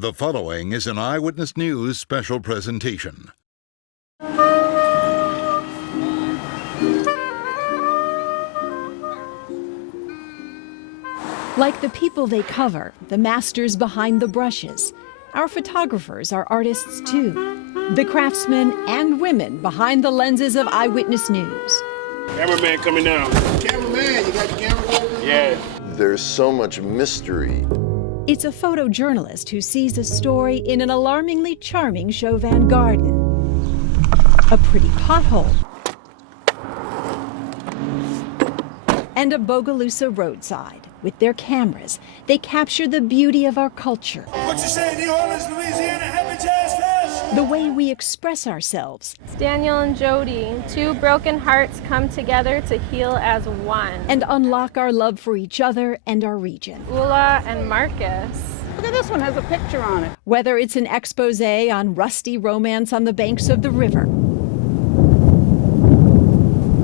The following is an Eyewitness News special presentation. Like the people they cover, the masters behind the brushes, our photographers are artists too. The craftsmen and women behind the lenses of Eyewitness News. Cameraman coming down. Cameraman, you got your camera open? Yeah. There's so much mystery. It's a photojournalist who sees a story in an alarmingly charming Chauvin garden. A pretty pothole. And a Bogalusa roadside. With their cameras, they capture the beauty of our culture. What you say, New Orleans, Louisiana, Happy Jazz Fest? The way we express ourselves. It's Daniel and Jody. Two broken hearts come together to heal as one. And unlock our love for each other and our region. Ula and Marcus. Look at this one, has a picture on it. Whether it's an expose on rusty romance on the banks of the river.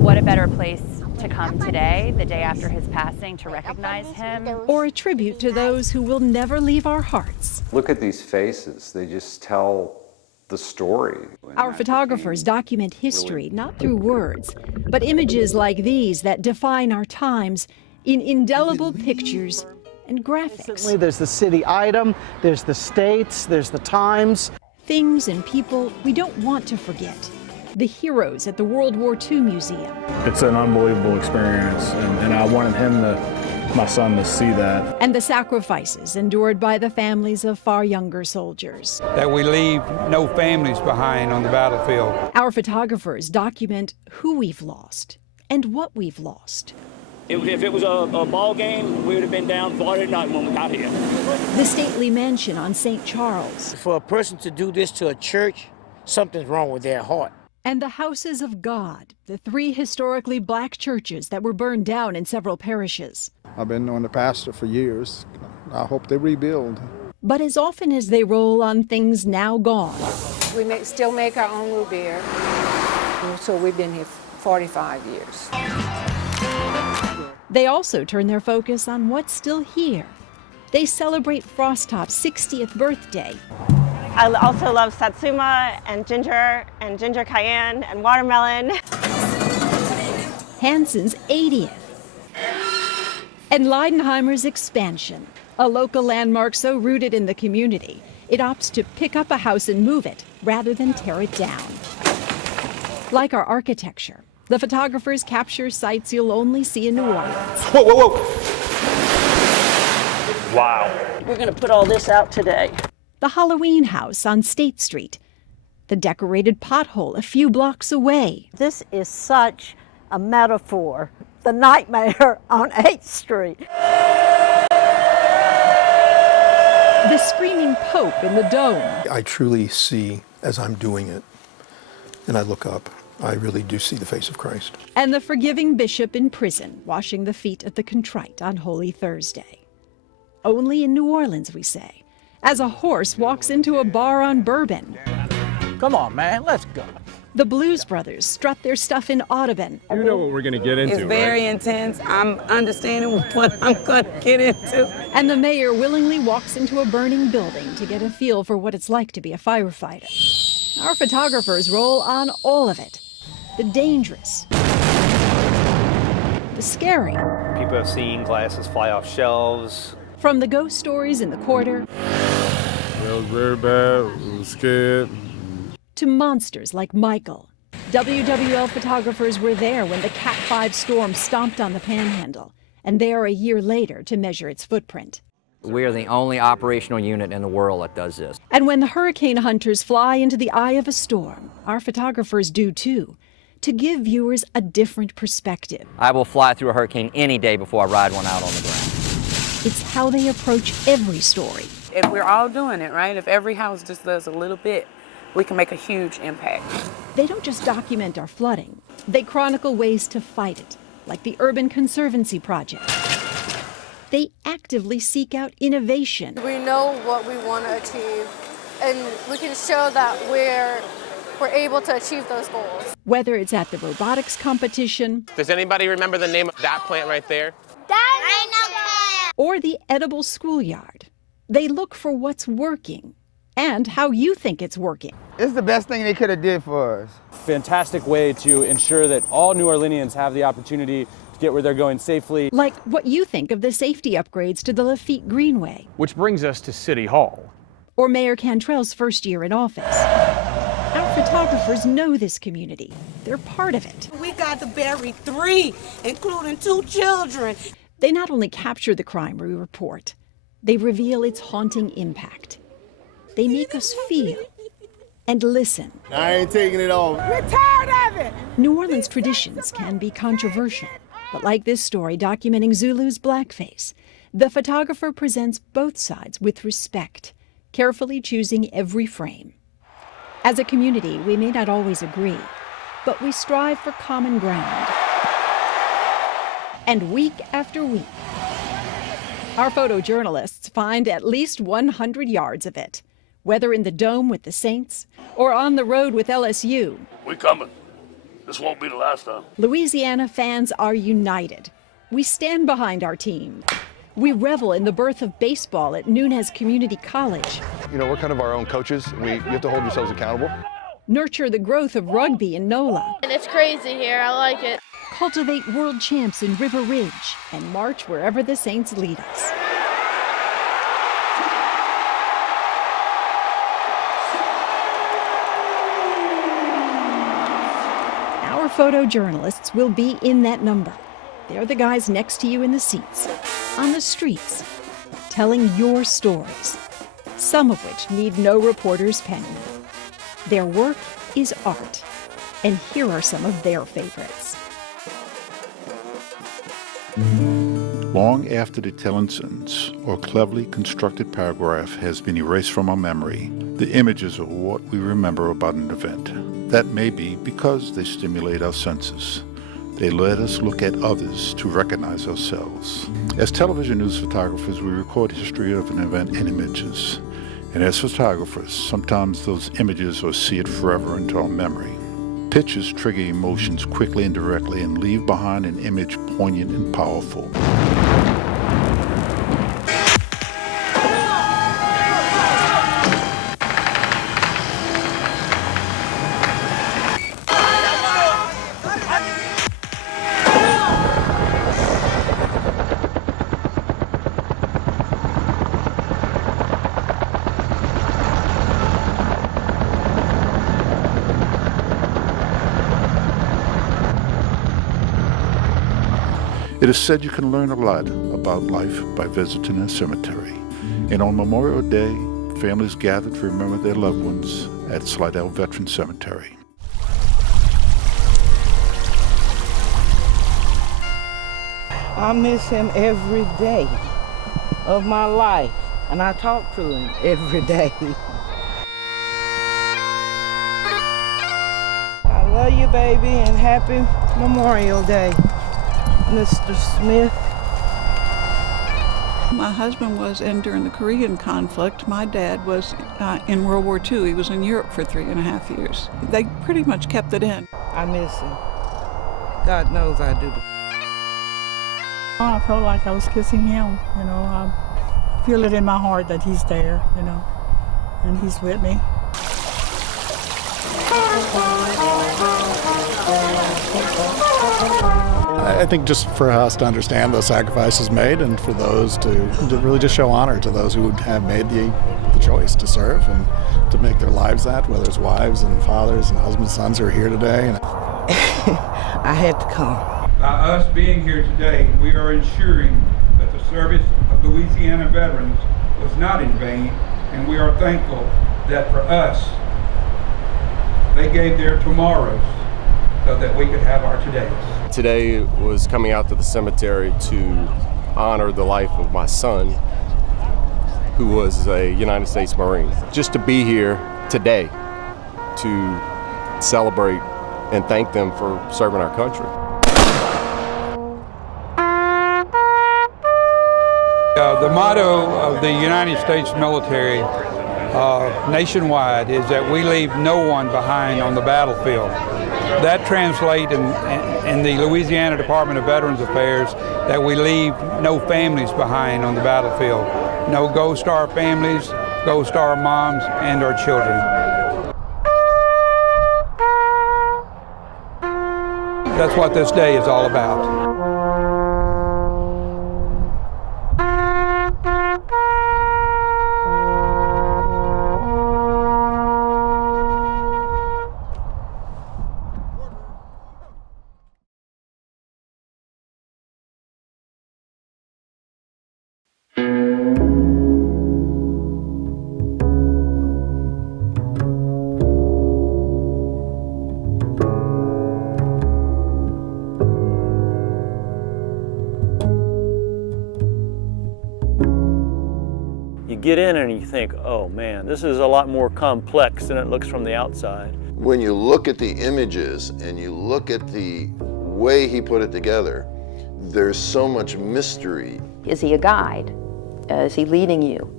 What a better place to come today, the day after his passing, to recognize him. Or a tribute to those who will never leave our hearts. Look at these faces. They just tell the story. Our photographers document history, not through words, but images like these that define our times in indelible pictures and graphics. There's the city item, there's the states, there's the times. Things and people we don't want to forget. The heroes at the World War II Museum. It's an unbelievable experience, and I wanted my son to see that. And the sacrifices endured by the families of far younger soldiers. That we leave no families behind on the battlefield. Our photographers document who we've lost and what we've lost. If it was a ball game, we would have been down 40 night when we got here. The stately mansion on St. Charles. For a person to do this to a church, something's wrong with their heart. And the houses of God, the three historically black churches that were burned down in several parishes. I've been knowing the pastor for years. I hope they rebuild. But as often as they roll on things now gone. We still make our own root beer. So we've been here 45 years. They also turn their focus on what's still here. They celebrate Frosttop's 60th birthday. I also love satsuma and ginger cayenne and watermelon. Hanson's 80th. And Leidenheimer's expansion, a local landmark so rooted in the community, it opts to pick up a house and move it rather than tear it down. Like our architecture, the photographers capture sites you'll only see in New Orleans. Whoa, whoa, whoa. Wow. We're going to put all this out today. The Halloween house on State Street, the decorated pothole a few blocks away. This is such a metaphor, the nightmare on 8th Street. The screaming Pope in the dome. I truly see, as I'm doing it, and I look up, I really do see the face of Christ. And the forgiving bishop in prison, washing the feet of the contrite on Holy Thursday. Only in New Orleans, we say. As a horse walks into a bar on Bourbon. Come on, man, let's go. The Blues Brothers strut their stuff in Audubon. You know what we're going to get into, It's very intense. I'm understanding what I'm going to get into. And the mayor willingly walks into a burning building to get a feel for what it's like to be a firefighter. Our photographers roll on all of it. The dangerous. The scary. People have seen glasses fly off shelves. From the ghost stories in the quarter. It was very bad. I was scared. To monsters like Michael. WWL photographers were there when the Cat 5 storm stomped on the Panhandle, and there a year later to measure its footprint. We are the only operational unit in the world that does this. And when the hurricane hunters fly into the eye of a storm, our photographers do too, to give viewers a different perspective. I will fly through a hurricane any day before I ride one out on the ground. It's how they approach every story. If we're all doing it, right? If every house just does a little bit, we can make a huge impact. They don't just document our flooding. They chronicle ways to fight it, like the Urban Conservancy Project. They actively seek out innovation. We know what we want to achieve, and we can show that we're able to achieve those goals. Whether it's at the robotics competition. Does anybody remember the name of that plant right there? Or the edible schoolyard. They look for what's working and how you think it's working. It's the best thing they could have did for us. Fantastic way to ensure that all New Orleanians have the opportunity to get where they're going safely. Like what you think of the safety upgrades to the Lafitte Greenway. Which brings us to City Hall. Or Mayor Cantrell's first year in office. Our photographers know this community. They're part of it. We got to bury 3, including 2 children. They not only capture the crime we report, they reveal its haunting impact. They make us feel and listen. I ain't taking it off. We're tired of it. New Orleans traditions can be controversial, but like this story documenting Zulu's blackface, the photographer presents both sides with respect, carefully choosing every frame. As a community, we may not always agree, but we strive for common ground. And week after week, our photojournalists find at least 100 yards of it, whether in the Dome with the Saints or on the road with LSU. We coming. This won't be the last time. Louisiana fans are united. We stand behind our team. We revel in the birth of baseball at Nunez Community College. You know, we're kind of our own coaches. We have to hold ourselves accountable. Nurture the growth of rugby in NOLA. And it's crazy here. I like it. Cultivate world champs in River Ridge and march wherever the Saints lead us. Our photojournalists will be in that number. They're the guys next to you in the seats, on the streets, telling your stories, some of which need no reporter's pen. Their work is art, and here are some of their favorites. Long after the telling sentence or cleverly constructed paragraph has been erased from our memory, the images are what we remember about an event. That may be because they stimulate our senses. They let us look at others to recognize ourselves. As television news photographers, we record history of an event in images. And as photographers, sometimes those images are seared forever into our memory. Pictures trigger emotions quickly and directly and leave behind an image poignant and powerful. It is said you can learn a lot about life by visiting a cemetery. And on Memorial Day, families gather to remember their loved ones at Slidell Veteran Cemetery. I miss him every day of my life, and I talk to him every day. I love you, baby, and happy Memorial Day, Mr. Smith. My husband was in during the Korean conflict. My dad was in World War II. He was in Europe for 3.5 years. They pretty much kept it in. I miss him. God knows I do. I felt like I was kissing him, you know. I feel it in my heart that he's there, you know, and he's with me. I think just for us to understand those sacrifices made and for those to really just show honor to those who have made the choice to serve and to make their lives that, whether it's wives and fathers and husbands, sons who are here today. I had to come. By us being here today, we are ensuring that the service of Louisiana veterans was not in vain, and we are thankful that for us, they gave their tomorrows so that we could have our todays. Today was coming out to the cemetery to honor the life of my son, who was a United States Marine. Just to be here today to celebrate and thank them for serving our country. The motto of the United States military nationwide is that we leave no one behind on the battlefield. That translates in the Louisiana Department of Veterans Affairs that we leave no families behind on the battlefield. No goes to our families, goes to our moms and our children. That's what this day is all about. Get in and you think, oh man, this is a lot more complex than it looks from the outside. When you look at the images and you look at the way he put it together, there's so much mystery. Is he a guide? Is he leading you?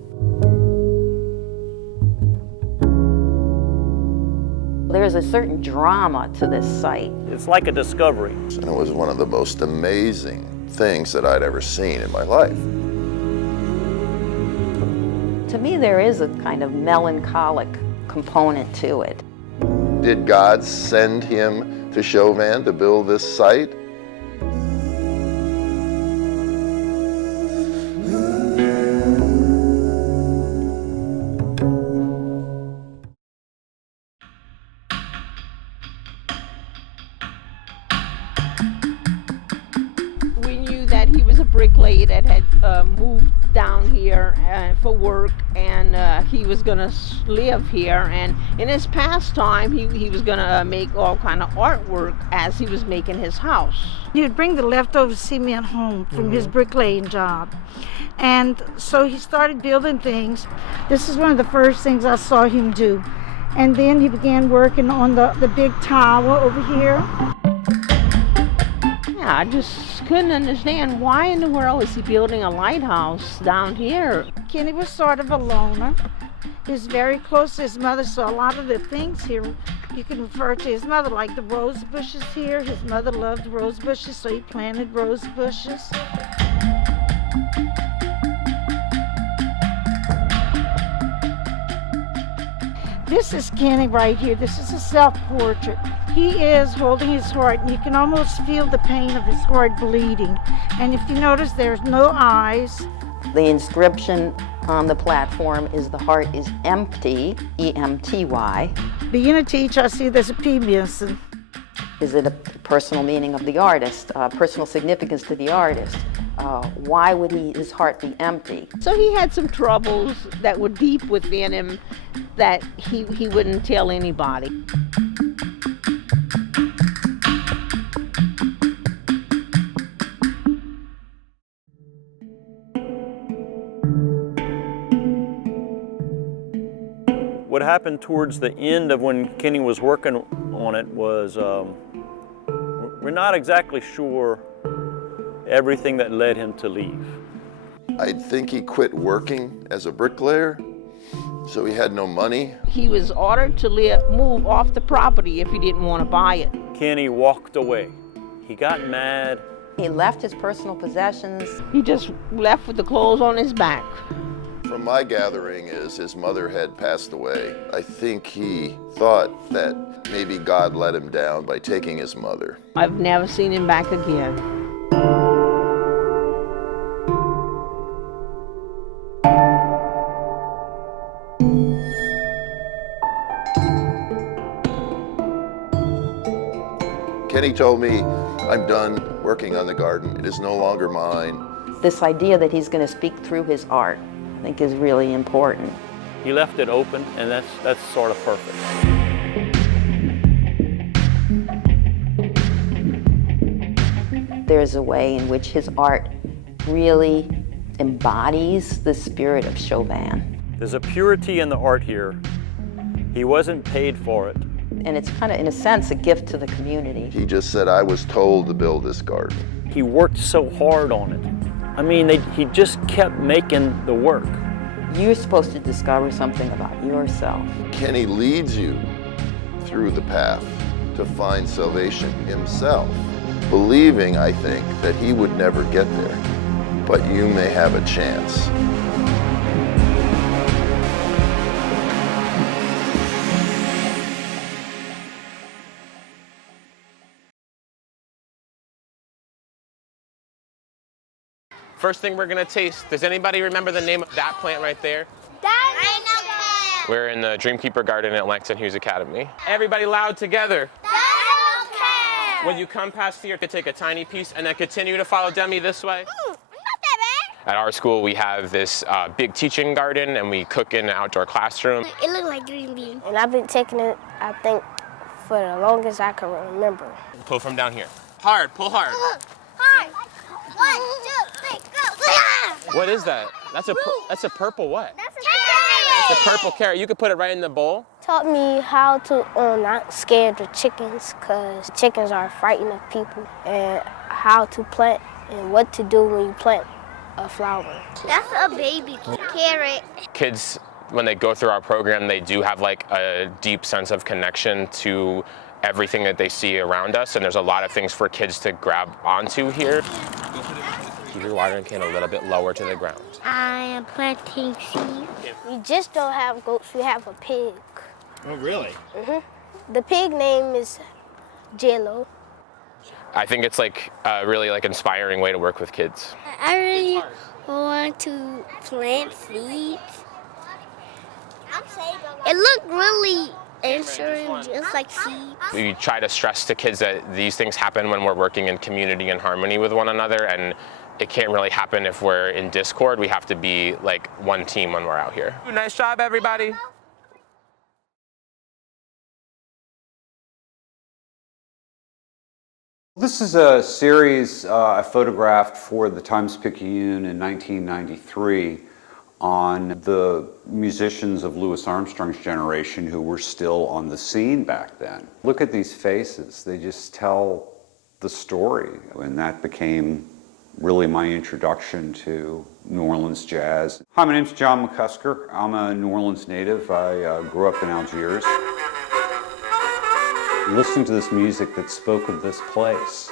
There's a certain drama to this site. It's like a discovery. And it was one of the most amazing things that I'd ever seen in my life. To me, there is a kind of melancholic component to it. Did God send him to Chauvin to build this site? We knew that he was a bricklayer that had moved down here for work, and he was going to live here, and in his pastime he was going to make all kind of artwork as he was making his house. He would bring the leftover cement home from his bricklaying job, and so he started building things. This is one of the first things I saw him do, and then he began working on the big tower over here. I just couldn't understand why in the world is he building a lighthouse down here. Kenny was sort of a loner. He was very close to his mother, so a lot of the things here you can refer to his mother, like the rose bushes here. His mother loved rose bushes, so he planted rose bushes. This is Kenny right here. This is a self-portrait. He is holding his heart, and you can almost feel the pain of his heart bleeding. And if you notice, there's no eyes. The inscription on the platform is "The heart is empty," E-M-T-Y. Being a teacher, I see there's a P missing. Is it a personal meaning of the artist, personal significance to the artist? Why would his heart be empty? So he had some troubles that were deep within him that he wouldn't tell anybody. What happened towards the end of when Kenny was working on it was, we're not exactly sure everything that led him to leave. I think he quit working as a bricklayer, so he had no money. He was ordered to move off the property if he didn't want to buy it. Kenny walked away. He got mad. He left his personal possessions. He just left with the clothes on his back. From my gathering is his mother had passed away. I think he thought that maybe God let him down by taking his mother. I've never seen him back again. Kenny told me, "I'm done working on the garden. It is no longer mine." This idea that he's going to speak through his art, I think, is really important. He left it open, and that's sort of perfect. There's a way in which his art really embodies the spirit of Chauvin. There's a purity in the art here. He wasn't paid for it. And it's kind of, in a sense, a gift to the community. He just said, "I was told to build this garden." He worked so hard on it. I mean, he just kept making the work. You're supposed to discover something about yourself. Kenny leads you through the path to find salvation himself, believing, I think, that he would never get there, but you may have a chance. First thing we're gonna taste, does anybody remember the name of that plant right there? Dinosaur. We're in the Dreamkeeper Garden at Langston Hughes Academy. Everybody loud together. Dinosaur. When you come past here, you could take a tiny piece and then continue to follow Demi this way. Not that bad. At our school, we have this big teaching garden, and we cook in an outdoor classroom. It looked like green bean. And I've been taking it, I think, for the longest I can remember. Pull from down here. Hard, pull hard. Hard. 1, 2, 3, go. What is that? That's a purple what? That's a carrot. It's a purple carrot. You could put it right in the bowl. Taught me how to not scare the chickens, because chickens are frightened of people, and how to plant and what to do when you plant a flower. That's a baby carrot. Kids, when they go through our program, they do have like a deep sense of connection to everything that they see around us, and there's a lot of things for kids to grab onto here. Keep your watering can a little bit lower to the ground. I am planting seeds. We just don't have goats, we have a pig. Oh, really? The pig name is Jello. I think it's like a really inspiring way to work with kids. I really want to plant seeds. It looked really interesting, just like seeds. We try to stress to kids that these things happen when we're working in community and harmony with one another, and it can't really happen if we're in discord. We have to be like one team when we're out here. Nice job, everybody. This is a series I photographed for the Times-Picayune in 1993 on the musicians of Louis Armstrong's generation who were still on the scene back then. Look at these faces. They just tell the story, and that became really my introduction to New Orleans jazz. Hi, my name's John McCusker. I'm a New Orleans native. I grew up in Algiers. Listening to this music that spoke of this place,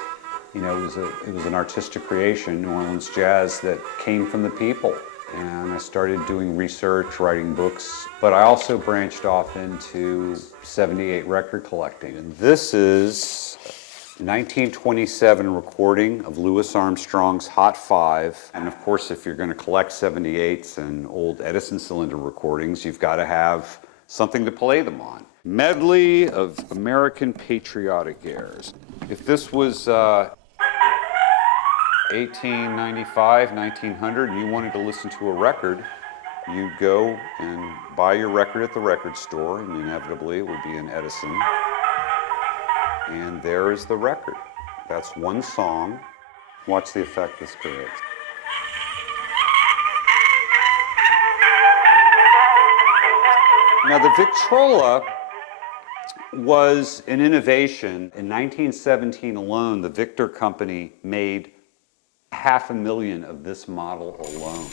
you know, it was an artistic creation, New Orleans jazz, that came from the people. And I started doing research, writing books, but I also branched off into 78 record collecting. And this is 1927 recording of Louis Armstrong's Hot 5. And of course, if you're going to collect 78s and old Edison cylinder recordings, you've got to have something to play them on. Medley of American patriotic airs. If this was 1895, 1900, and you wanted to listen to a record, you'd go and buy your record at the record store, and inevitably it would be an Edison. And there is the record. That's one song. Watch the effect this creates. Now the Victrola was an innovation. In 1917 alone, the Victor Company made 500,000 of this model alone.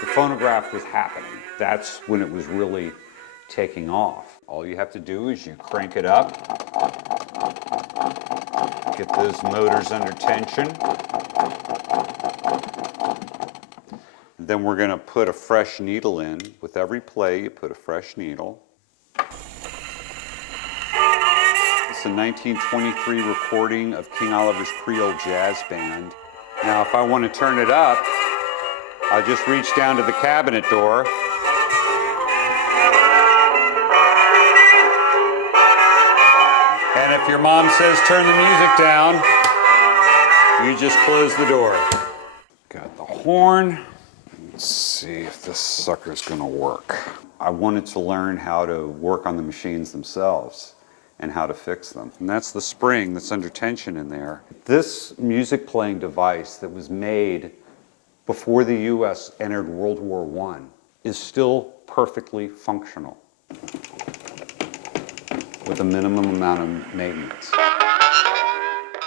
The phonograph was happening. That's when it was really taking off. All you have to do is you crank it up, get those motors under tension. Then we're going to put a fresh needle in. With every play, you put a fresh needle. It's a 1923 recording of King Oliver's Creole Jazz Band. Now, if I want to turn it up, I just reach down to the cabinet door. And if your mom says turn the music down, you just close the door. Got the horn. Let's see if this sucker's gonna work. I wanted to learn how to work on the machines themselves and how to fix them. And that's the spring that's under tension in there. This music playing device that was made before the US entered World War I is still perfectly functional with a minimum amount of maintenance.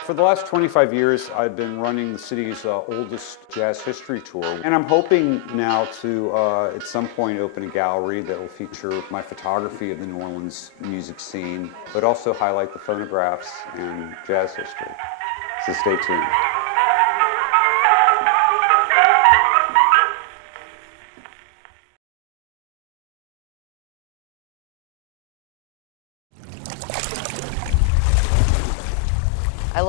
For the last 25 years, I've been running the city's oldest jazz history tour, and I'm hoping now to, at some point, open a gallery that will feature my photography of the New Orleans music scene, but also highlight the phonographs and jazz history. So stay tuned.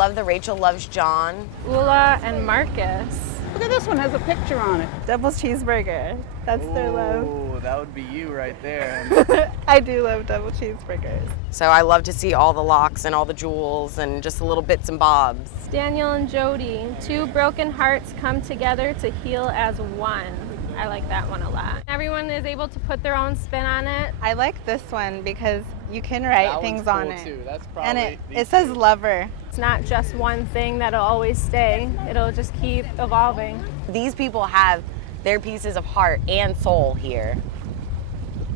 love the Rachel Loves John. Ula and Marcus. Look at this one, has a picture on it. Double cheeseburger. That's their love. Oh, that would be you right there. I do love double cheeseburgers. So I love to see all the locks and all the jewels and just the little bits and bobs. Daniel and Jody. Two broken hearts come together to heal as one. I like that one a lot. Everyone is able to put their own spin on it. I like this one because you can write things on it. Too. That's And probably it says lover. It's not just one thing that'll always stay. It'll just keep evolving. These people have their pieces of heart and soul here.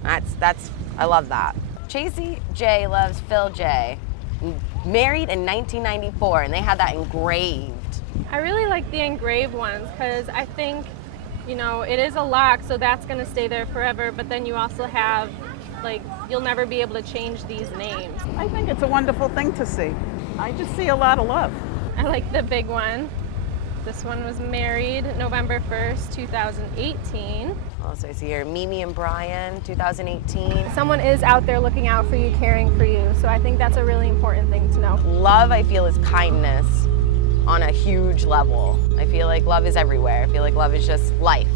I love that. Chasey J loves Phil J. Married in 1994, and they had that engraved. I really like the engraved ones because I think, you know, it is a lock, so that's going to stay there forever, but then you also have, like, you'll never be able to change these names. I think it's a wonderful thing to see. I just see a lot of love. I like the big one. This one was married November 1st, 2018. Also, I see here Mimi and Brian, 2018. Someone is out there looking out for you, caring for you, so I think that's a really important thing to know. Love, I feel, is kindness on a huge level. I feel like love is everywhere. I feel like love is just life.